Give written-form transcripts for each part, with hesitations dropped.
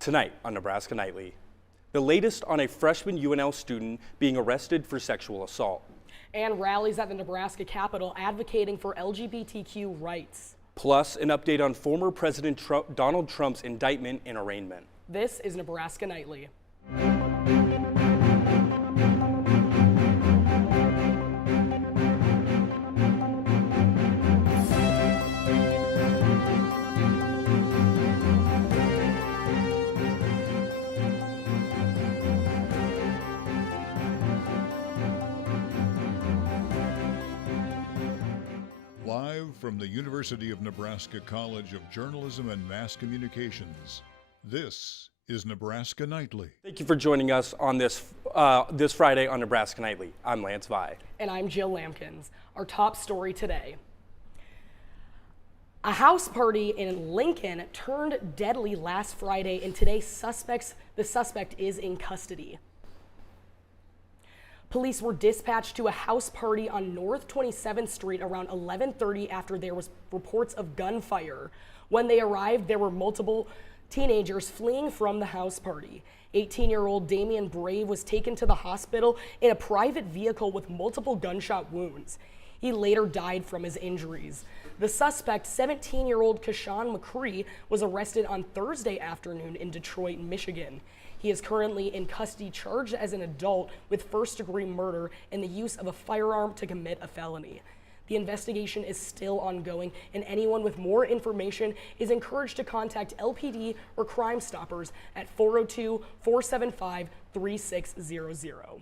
Tonight on Nebraska Nightly, the latest on a freshman UNL student being arrested for sexual assault. And rallies at the Nebraska Capitol advocating for LGBTQ rights. Plus, an update on former President Donald Trump's indictment and arraignment. This is Nebraska Nightly. Live from the University of Nebraska College of Journalism and Mass Communications, this is Nebraska Nightly. Thank you for joining us on this Friday on Nebraska Nightly. I'm Lance Vi. And I'm Jill Lampkins. Our top story today. A house party in Lincoln turned deadly last Friday, and today the suspect is in custody. Police were dispatched to a house party on North 27th Street around 11:30 after there was reports of gunfire. When they arrived, there were multiple teenagers fleeing from the house party. 18-year-old Damian Brave was taken to the hospital in a private vehicle with multiple gunshot wounds. He later died from his injuries. The suspect, 17-year-old Kashawn McCree, was arrested on Thursday afternoon in Detroit, Michigan. He is currently in custody, charged as an adult with first-degree murder and the use of a firearm to commit a felony. The investigation is still ongoing, and anyone with more information is encouraged to contact LPD or Crime Stoppers at 402-475-3600.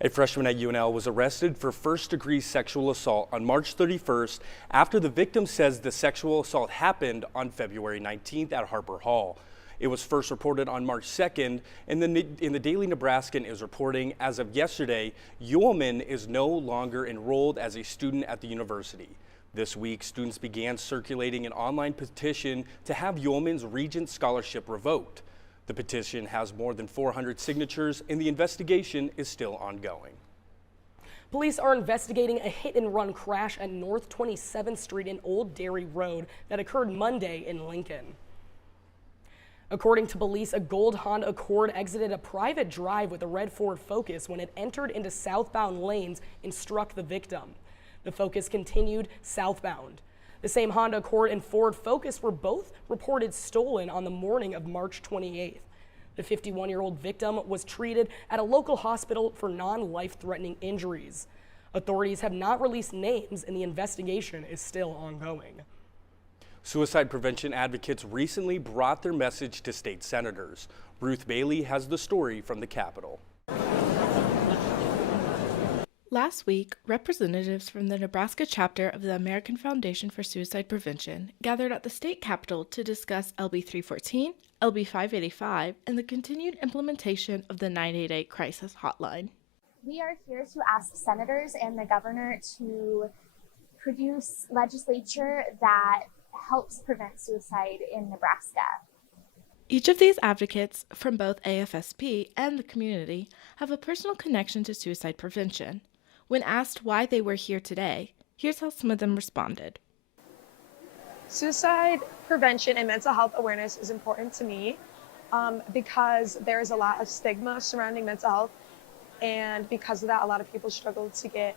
A freshman at UNL was arrested for first-degree sexual assault on March 31st after the victim says the sexual assault happened on February 19th at Harper Hall. It was first reported on March 2nd, and in the Daily Nebraskan is reporting as of yesterday, Yeoman is no longer enrolled as a student at the university. This week, students began circulating an online petition to have Yeoman's Regent Scholarship revoked. The petition has more than 400 signatures, and the investigation is still ongoing. Police are investigating a hit-and-run crash at North 27th Street and Old Dairy Road that occurred Monday in Lincoln. According to police, a gold Honda Accord exited a private drive with a red Ford Focus when it entered into southbound lanes and struck the victim. The Focus continued southbound. The same Honda Accord and Ford Focus were both reported stolen on the morning of March 28th. The 51-year-old victim was treated at a local hospital for non-life-threatening injuries. Authorities have not released names, and the investigation is still ongoing. Suicide prevention advocates recently brought their message to state senators. Ruth Bailey has the story from the Capitol. Last week, representatives from the Nebraska chapter of the American Foundation for Suicide Prevention gathered at the state capitol to discuss LB 314, LB 585, and the continued implementation of the 988 crisis hotline. We are here to ask senators and the governor to produce legislature that helps prevent suicide in Nebraska. Each of these advocates from both AFSP and the community have a personal connection to suicide prevention. When asked why they were here today, here's how some of them responded. Suicide prevention and mental health awareness is important to me because there is a lot of stigma surrounding mental health, and because of that, a lot of people struggle to get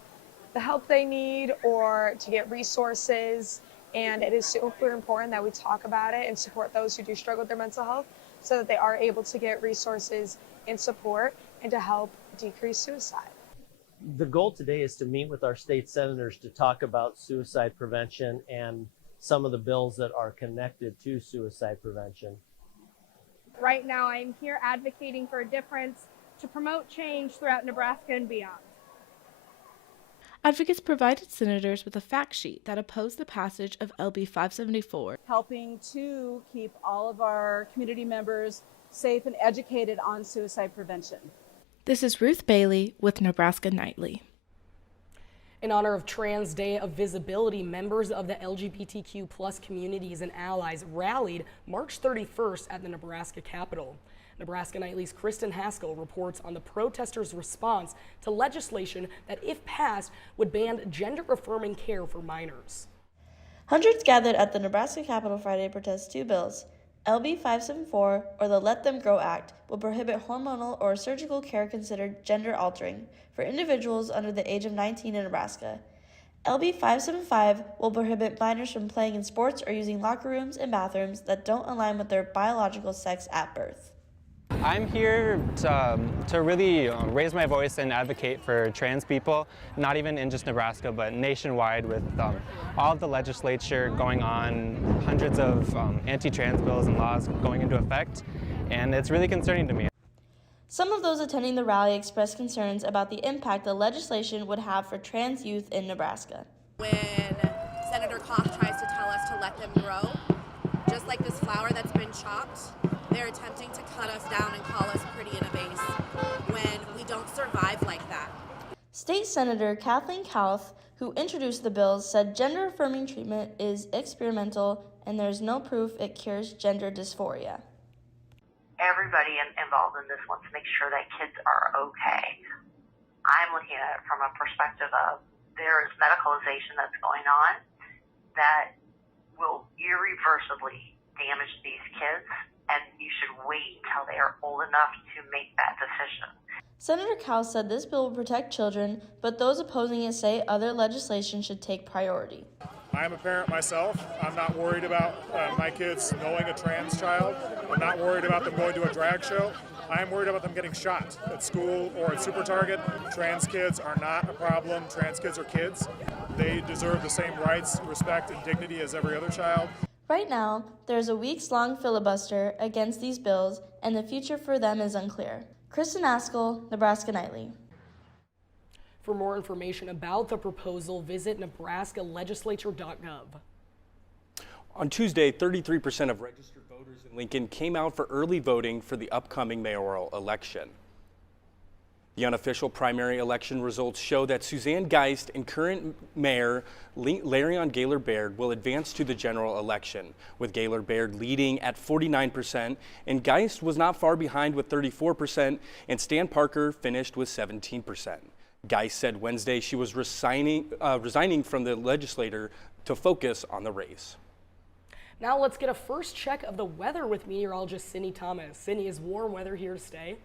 the help they need or to get resources. And it is super important that we talk about it and support those who do struggle with their mental health so that they are able to get resources and support and to help decrease suicide. The goal today is to meet with our state senators to talk about suicide prevention and some of the bills that are connected to suicide prevention. Right now, I'm here advocating for a difference to promote change throughout Nebraska and beyond. Advocates provided senators with a fact sheet that opposed the passage of LB 574. Helping to keep all of our community members safe and educated on suicide prevention. This is Ruth Bailey with Nebraska Nightly. In honor of Trans Day of Visibility, members of the LGBTQ plus communities and allies rallied March 31st at the Nebraska Capitol. Nebraska Nightly's Kristen Haskell reports on the protesters' response to legislation that, if passed, would ban gender-affirming care for minors. Hundreds gathered at the Nebraska Capitol Friday to protest two bills, LB 574, or the Let Them Grow Act, will prohibit hormonal or surgical care considered gender-altering for individuals under the age of 19 in Nebraska. LB 575 will prohibit minors from playing in sports or using locker rooms and bathrooms that don't align with their biological sex at birth. I'm here to really raise my voice and advocate for trans people, not even in just Nebraska, but nationwide, with all of the legislature going on, hundreds of anti-trans bills and laws going into effect, and it's really concerning to me. Some of those attending the rally expressed concerns about the impact the legislation would have for trans youth in Nebraska. When Senator Koch tries to tell us to let them grow, just like this flower that's been chopped, they're attempting to cut us down and call us pretty in a vase when we don't survive like that. State Senator Kathleen Kauth, who introduced the bills, said gender-affirming treatment is experimental and there's no proof it cures gender dysphoria. Everybody involved in this wants to make sure that kids are okay. I'm looking at it from a perspective of there is medicalization that's going on that will irreversibly damage these kids, and you should wait until they are old enough to make that decision. Senator Kauth said this bill will protect children, but those opposing it say other legislation should take priority. I'm a parent myself. I'm not worried about my kids knowing a trans child. I'm not worried about them going to a drag show. I'm worried about them getting shot at school or at Super Target. Trans kids are not a problem. Trans kids are kids. They deserve the same rights, respect, and dignity as every other child. Right now, there's a weeks-long filibuster against these bills, and the future for them is unclear. Kristen Askell, Nebraska Nightly. For more information about the proposal, visit nebraskalegislature.gov. On Tuesday, 33% of registered voters in Lincoln came out for early voting for the upcoming mayoral election. The unofficial primary election results show that Suzanne Geist and current mayor Larion Gaylor Baird will advance to the general election, with Gaylor Baird leading at 49%, and Geist was not far behind with 34%, and Stan Parker finished with 17%. Geist said Wednesday she was resigning from the legislature to focus on the race. Now let's get a first check of the weather with meteorologist Sydney Thomas. Sydney, is warm weather here to stay?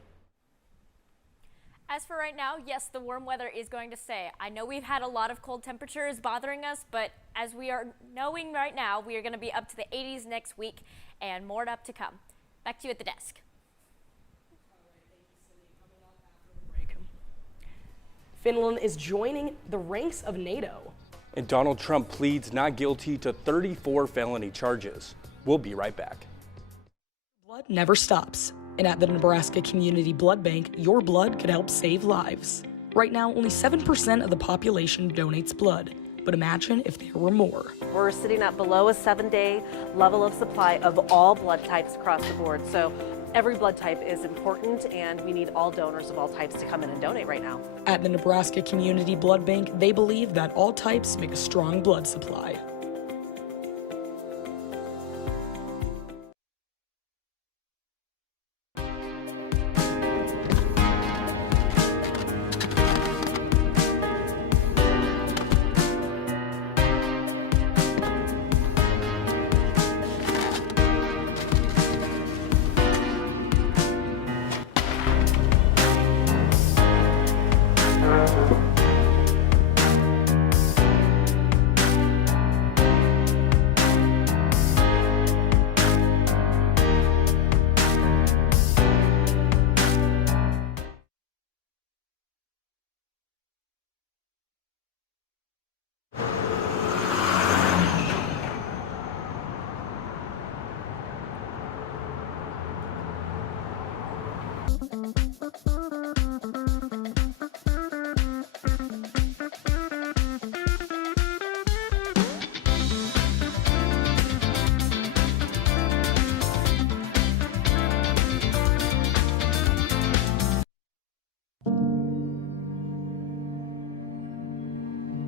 As for right now, yes, the warm weather is going to stay. I know we've had a lot of cold temperatures bothering us, but as we are knowing right now, we are going to be up to the 80s next week and more up to come. Back to you at the desk. Finland is joining the ranks of NATO. And Donald Trump pleads not guilty to 34 felony charges. We'll be right back. Blood never stops. And at the Nebraska Community Blood Bank, your blood could help save lives. Right now, only 7% of the population donates blood. But imagine if there were more. We're sitting at below a 7-day level of supply of all blood types across the board. So every blood type is important, and we need all donors of all types to come in and donate right now. At the Nebraska Community Blood Bank, they believe that all types make a strong blood supply.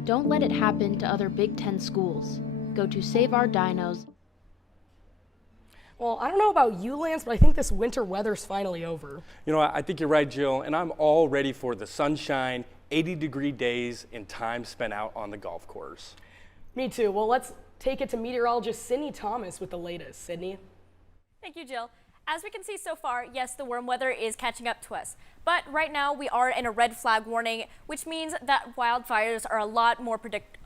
Don't let it happen to other Big Ten schools. Go to Save Our Dinos. Well, I don't know about you, Lance, but I think this winter weather's finally over. You know, I think you're right, Jill, and I'm all ready for the sunshine, 80-degree days, and time spent out on the golf course. Me too. Well, let's take it to meteorologist Sydney Thomas with the latest. Sydney? Thank you, Jill. As we can see so far, yes, the warm weather is catching up to us. But right now we are in a red flag warning, which means that wildfires are a lot more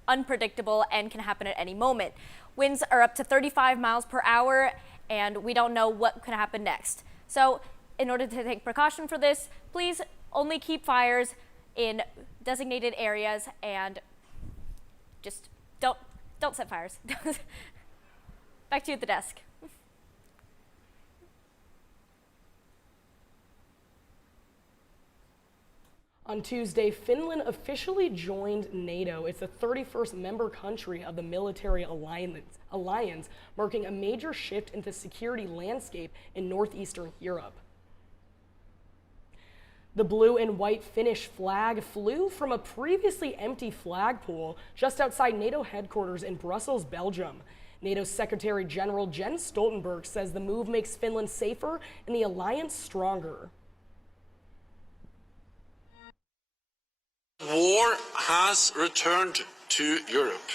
unpredictable and can happen at any moment. Winds are up to 35 miles per hour, and we don't know what could happen next. So in order to take precaution for this, please only keep fires in designated areas and just don't set fires. Back to you at the desk. On Tuesday, Finland officially joined NATO. It's the 31st member country of the military alliance, marking a major shift in the security landscape in northeastern Europe. The blue and white Finnish flag flew from a previously empty flagpole just outside NATO headquarters in Brussels, Belgium. NATO Secretary General Jens Stoltenberg says the move makes Finland safer and the alliance stronger. War has returned to Europe,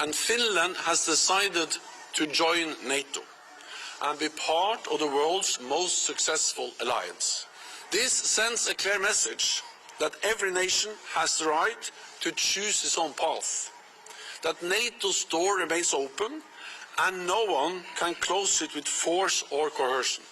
and Finland has decided to join NATO and be part of the world's most successful alliance. This sends a clear message that every nation has the right to choose its own path, that NATO's door remains open and no one can close it with force or coercion.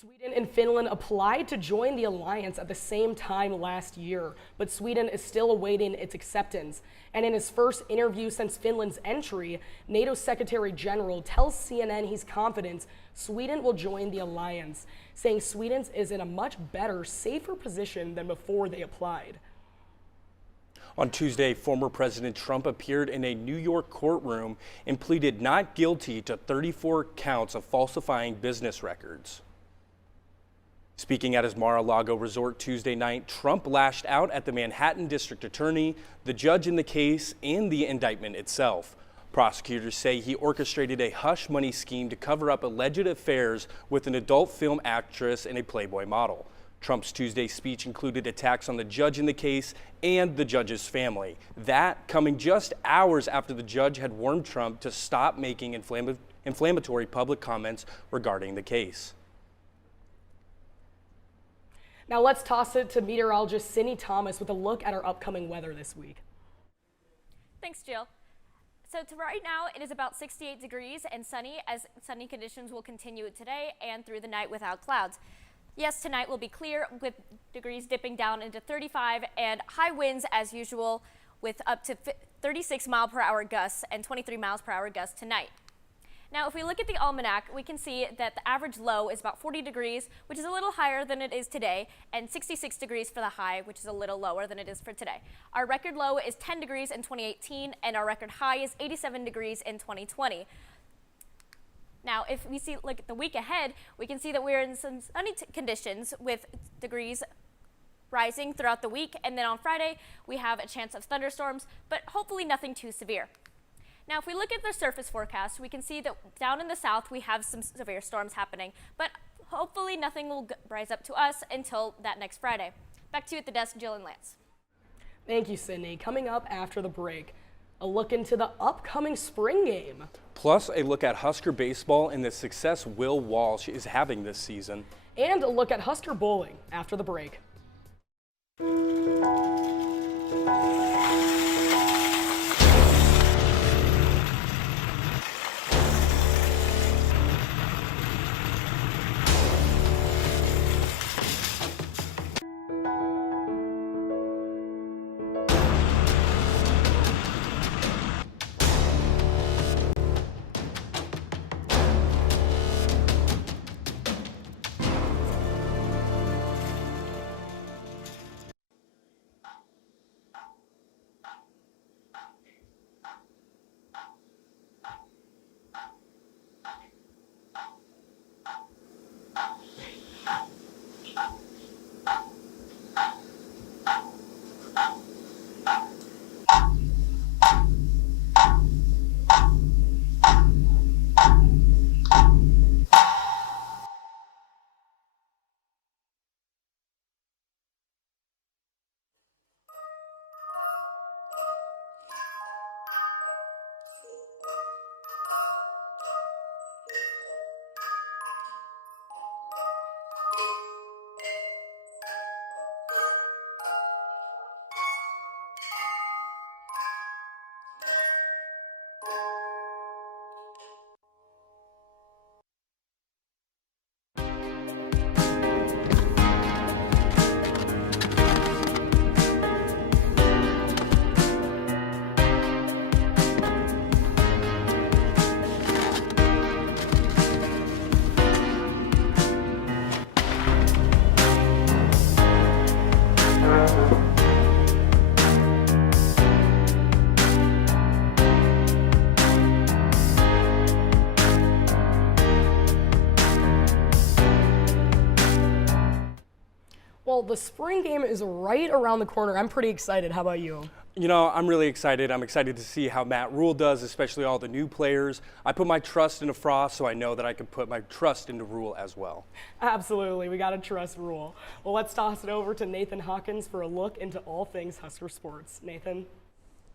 Sweden and Finland applied to join the alliance at the same time last year, but Sweden is still awaiting its acceptance. And in his first interview since Finland's entry, NATO Secretary General tells CNN he's confident Sweden will join the alliance, saying Sweden is in a much better, safer position than before they applied. On Tuesday, former President Trump appeared in a New York courtroom and pleaded not guilty to 34 counts of falsifying business records. Speaking at his Mar-a-Lago resort Tuesday night, Trump lashed out at the Manhattan District Attorney, the judge in the case, and the indictment itself. Prosecutors say he orchestrated a hush money scheme to cover up alleged affairs with an adult film actress and a Playboy model. Trump's Tuesday speech included attacks on the judge in the case and the judge's family. That coming just hours after the judge had warned Trump to stop making inflammatory public comments regarding the case. Now let's toss it to meteorologist Cindy Thomas with a look at our upcoming weather this week. Thanks, Jill. So right now it is about 68 degrees and sunny, as sunny conditions will continue today and through the night without clouds. Yes, tonight will be clear with degrees dipping down into 35 and high winds as usual with up to 36 mile per hour gusts and 23 miles per hour gusts tonight. Now, if we look at the almanac, we can see that the average low is about 40 degrees, which is a little higher than it is today, and 66 degrees for the high, which is a little lower than it is for today. Our record low is 10 degrees in 2018, and our record high is 87 degrees in 2020. Now, if we look at the week ahead, we can see that we're in some sunny conditions with degrees rising throughout the week, and then on Friday, we have a chance of thunderstorms, but hopefully nothing too severe. Now, if we look at the surface forecast, we can see that down in the south, we have some severe storms happening, but hopefully nothing will rise up to us until that next Friday. Back to you at the desk, Jill and Lance. Thank you, Sydney. Coming up after the break, a look into the upcoming spring game. Plus, a look at Husker baseball and the success Will Walsh is having this season. And a look at Husker bowling after the break. Well, the spring game is right around the corner. I'm pretty excited. How about you? You know, I'm really excited. I'm excited to see how Matt Rule does, especially all the new players. I put my trust into Frost, so I know that I can put my trust into Rule as well. Absolutely. We got to trust Rule. Well, let's toss it over to Nathan Hawkins for a look into all things Husker sports. Nathan?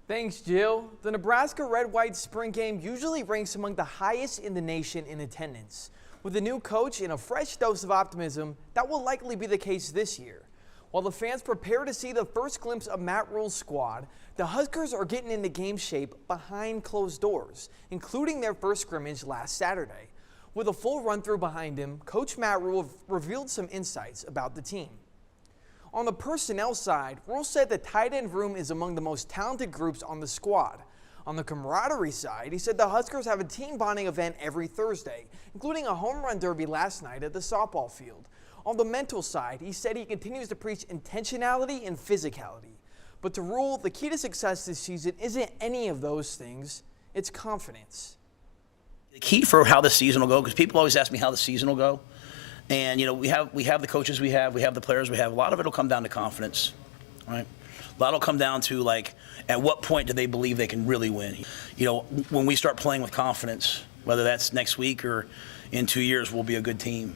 Thanks, Jill. The Nebraska Red-White spring game usually ranks among the highest in the nation in attendance. With a new coach and a fresh dose of optimism, that will likely be the case this year. While the fans prepare to see the first glimpse of Matt Rule's squad, the Huskers are getting into game shape behind closed doors, including their first scrimmage last Saturday. With a full run-through behind him, Coach Matt Rule revealed some insights about the team. On the personnel side, Rule said the tight end room is among the most talented groups on the squad. On the camaraderie side, he said the Huskers have a team bonding event every Thursday, including a home run derby last night at the softball field. On the mental side, he said he continues to preach intentionality and physicality. But to Rule, the key to success this season isn't any of those things, it's confidence. The key for how the season will go, because people always ask me how the season will go, and you know, we have the coaches we have the players we have. A lot of it will come down to confidence, right? A lot will come down to, like, at what point do they believe they can really win? You know, when we start playing with confidence, whether that's next week or in 2 years, we'll be a good team.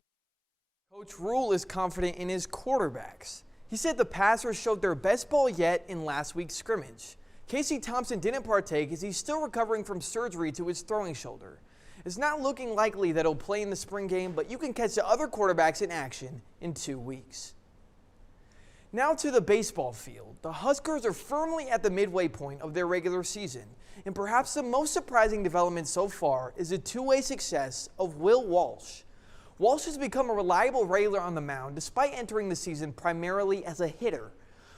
Coach Rule is confident in his quarterbacks. He said the passers showed their best ball yet in last week's scrimmage. Casey Thompson didn't partake as he's still recovering from surgery to his throwing shoulder. It's not looking likely that he'll play in the spring game, but you can catch the other quarterbacks in action in 2 weeks. Now to the baseball field. The Huskers are firmly at the midway point of their regular season, and perhaps the most surprising development so far is the two-way success of Will Walsh. Walsh has become a reliable regular on the mound despite entering the season primarily as a hitter.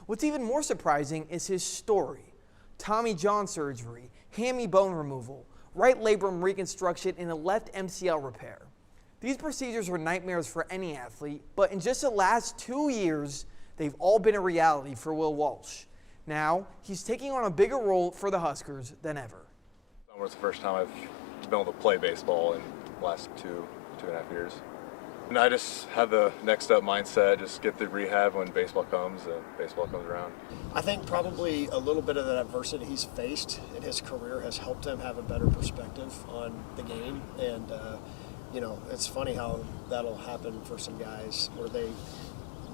What's even more surprising is his story. Tommy John surgery, hammy bone removal, right labrum reconstruction, and a left MCL repair. These procedures are nightmares for any athlete, but in just the last 2 years, they've all been a reality for Will Walsh. Now, he's taking on a bigger role for the Huskers than ever. It's the first time I've been able to play baseball in the last two and a half years. And I just have the next up mindset, just get the rehab when baseball comes around. I think probably a little bit of that adversity he's faced in his career has helped him have a better perspective on the game. And, you know, it's funny how that'll happen for some guys where they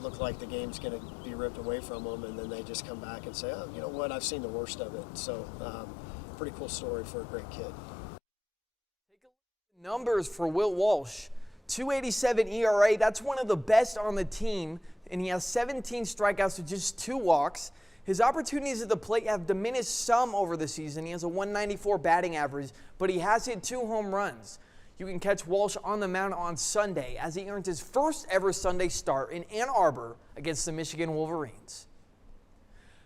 look like the game's going to be ripped away from them, and then they just come back and say, oh, you know what, I've seen the worst of it. So, pretty cool story for a great kid. Take a look at the numbers for Will Walsh. 2.87 ERA, that's one of the best on the team, and he has 17 strikeouts with just 2 walks. His opportunities at the plate have diminished some over the season. He has a 194 batting average, but he has hit 2 home runs. You can catch Walsh on the mound on Sunday as he earns his first ever Sunday start in Ann Arbor against the Michigan Wolverines.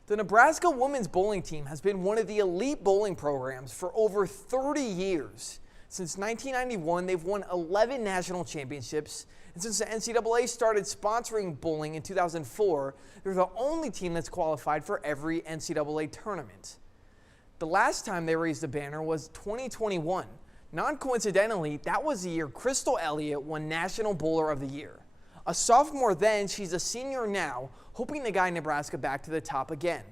The Nebraska women's bowling team has been one of the elite bowling programs for over 30 years. Since 1991, they've won 11 national championships, and since the NCAA started sponsoring bowling in 2004, they're the only team that's qualified for every NCAA tournament. The last time they raised the banner was 2021. Non-coincidentally, that was the year Crystal Elliott won National Bowler of the Year. A sophomore then, she's a senior now, hoping to guide Nebraska back to the top again.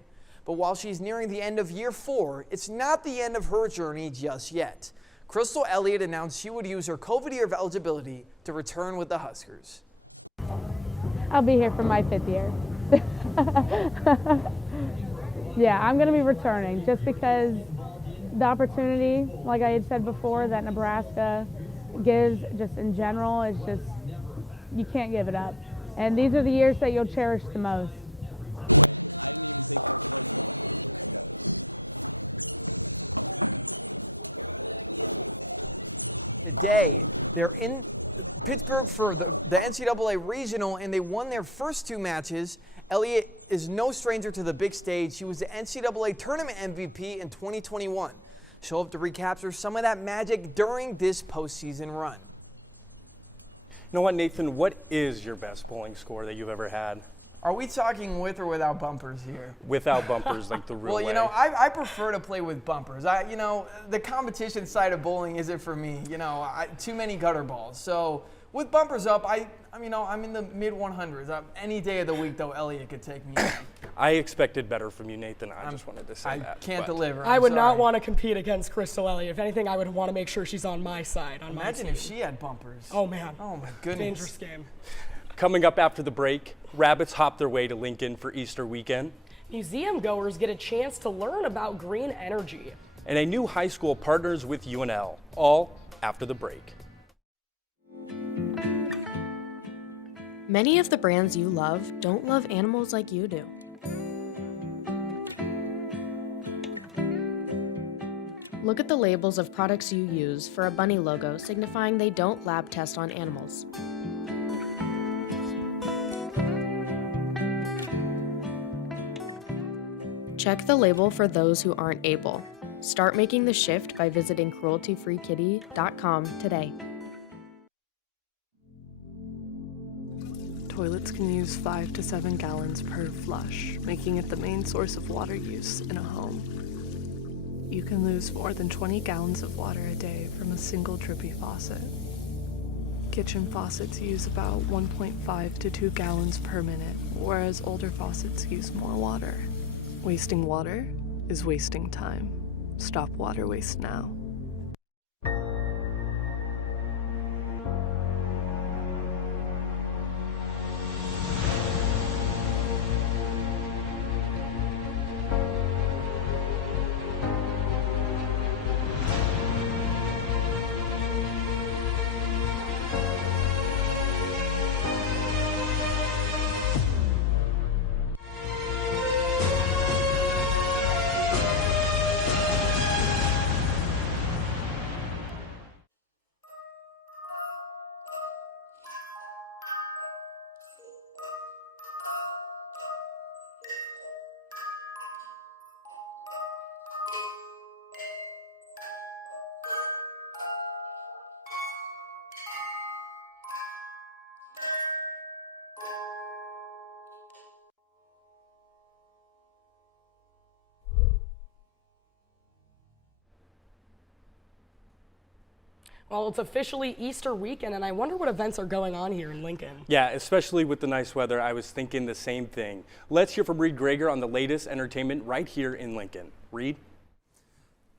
But while she's nearing the end of year 4, it's not the end of her journey just yet. Crystal Elliott announced she would use her COVID year of eligibility to return with the Huskers. I'll be here for my 5th year. Yeah, I'm going to be returning just because the opportunity, like I had said before, that Nebraska gives just in general is just, you can't give it up. And these are the years that you'll cherish the most. Today, they're in Pittsburgh for the NCAA Regional, and they won their first 2 matches. Elliott is no stranger to the big stage. She was the NCAA Tournament MVP in 2021. She'll have to recapture some of that magic during this postseason run. You know what, Nathan, what is your best bowling score that you've ever had? Are we talking with or without bumpers here? Without bumpers, like the real Well, you know, I prefer to play with bumpers. The competition side of bowling isn't for me. Too many gutter balls. So with bumpers up, I'm in the mid 100s. Any day of the week, though, Elliott could take me on. I expected better from you, Nathan. I just wanted to say I that. can't deliver. I would not want to compete against Crystal Elliott. If anything, I would want to make sure she's on my side. Imagine if she had bumpers. Oh, man. Oh, my goodness. Dangerous game. Coming up after the break, rabbits hop their way to Lincoln for Easter weekend. Museum goers get a chance to learn about green energy. And a new high school partners with UNL, all after the break. Many of the brands you love don't love animals like you do. Look at the labels of products you use for a bunny logo signifying they don't lab test on animals. Check the label for those who aren't able. Start making the shift by visiting crueltyfreekitty.com today. Toilets can use 5 to 7 gallons per flush, making it the main source of water use in a home. You can lose more than 20 gallons of water a day from a single drippy faucet. Kitchen faucets use about 1.5 to 2 gallons per minute, whereas older faucets use more water. Wasting water is wasting time. Stop water waste now. Well, it's officially Easter weekend, and I wonder what events are going on here in Lincoln. Yeah, especially with the nice weather, I was thinking the same thing. Let's hear from Reed Greger on the latest entertainment right here in Lincoln. Reed?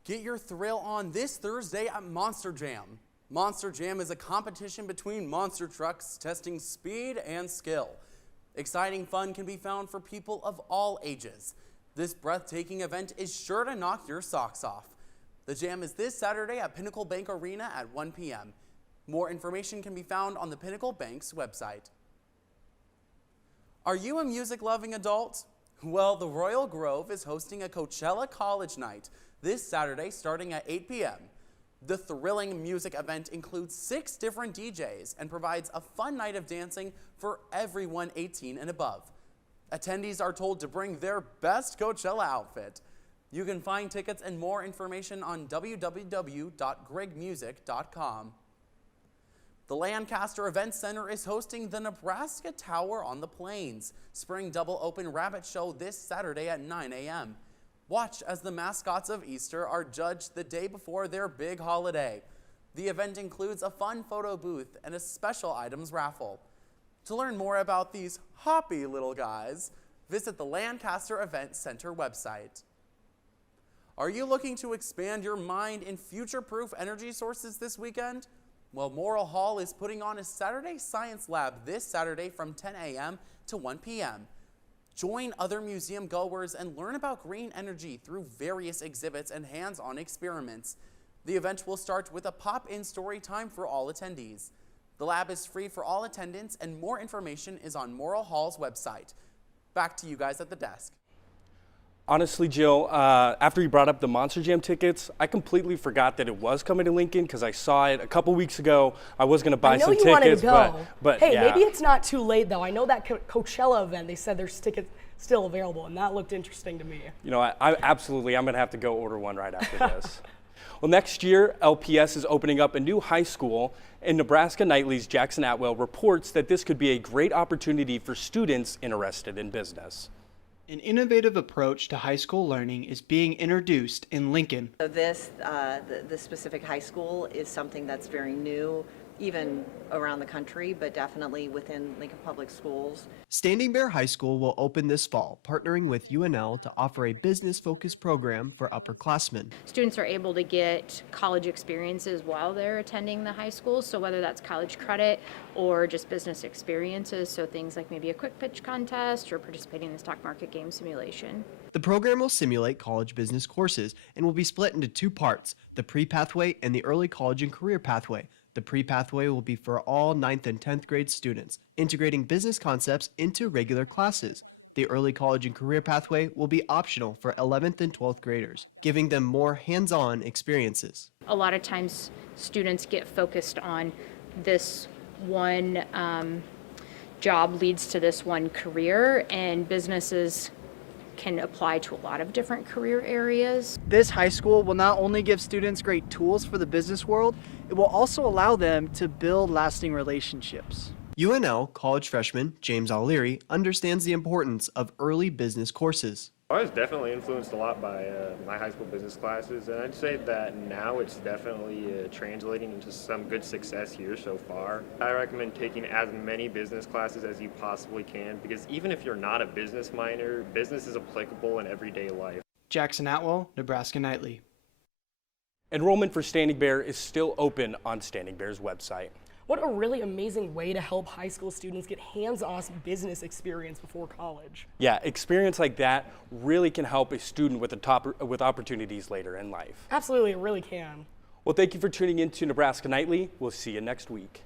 Get your thrill on this Thursday at Monster Jam. Monster Jam is a competition between monster trucks testing speed and skill. Exciting fun can be found for people of all ages. This breathtaking event is sure to knock your socks off. The Jam is this Saturday at Pinnacle Bank Arena at 1 p.m. More information can be found on the Pinnacle Bank's website. Are you a music-loving adult? Well, the Royal Grove is hosting a Coachella College Night this Saturday starting at 8 p.m. The thrilling music event includes 6 different DJs and provides a fun night of dancing for everyone 18 and above. Attendees are told to bring their best Coachella outfit. You can find tickets and more information on www.gregmusic.com. The Lancaster Event Center is hosting the Nebraska Tower on the Plains Spring Double Open Rabbit Show this Saturday at 9 a.m. Watch as the mascots of Easter are judged the day before their big holiday. The event includes a fun photo booth and a special items raffle. To learn more about these hoppy little guys, visit the Lancaster Event Center website. Are you looking to expand your mind in future-proof energy sources this weekend? Well, Morrill Hall is putting on a Saturday Science Lab this Saturday from 10 a.m. to 1 p.m. Join other museum goers and learn about green energy through various exhibits and hands-on experiments. The event will start with a pop-in story time for all attendees. The lab is free for all attendants, and more information is on Morrill Hall's website. Back to you guys at the desk. Honestly, Jill, after you brought up the Monster Jam tickets, I completely forgot that it was coming to Lincoln because I saw it a couple weeks ago. I was going to buy some tickets, wanted to go. but hey, yeah. maybe it's not too late though. I know that Coachella event, they said there's tickets still available, and that looked interesting to me. You know, I absolutely, I'm going to have to go order one right after this. Well, next year, LPS is opening up a new high school, and Nebraska Nightly's Jackson Atwell reports that this could be a great opportunity for students interested in business. An innovative approach to high school learning is being introduced in Lincoln. So this specific high school is something that's very new even around the country, but definitely within Lincoln Public Schools. Standing Bear High School will open this fall, partnering with UNL to offer a business-focused program for upperclassmen. Students are able to get college experiences while they're attending the high school, so whether that's college credit or just business experiences, so things like maybe a quick pitch contest or participating in the stock market game simulation. The program will simulate college business courses and will be split into two parts, the pre-pathway and the early college and career pathway. The pre-pathway will be for all 9th and 10th grade students, integrating business concepts into regular classes. The early college and career pathway will be optional for 11th and 12th graders, giving them more hands-on experiences. A lot of times students get focused on this one job leads to this one career, and businesses can apply to a lot of different career areas. This high school will not only give students great tools for the business world, it will also allow them to build lasting relationships. UNL college freshman James O'Leary understands the importance of early business courses. I was definitely influenced a lot by my high school business classes, and I'd say that now it's definitely translating into some good success here so far. I recommend taking as many business classes as you possibly can, because even if you're not a business minor, business is applicable in everyday life. Jackson Atwell, Nebraska Nightly. Enrollment for Standing Bear is still open on Standing Bear's website. What a really amazing way to help high school students get hands-on business experience before college. Yeah, experience like that really can help a student with opportunities later in life. Absolutely, it really can. Well, thank you for tuning in to Nebraska Nightly. We'll see you next week.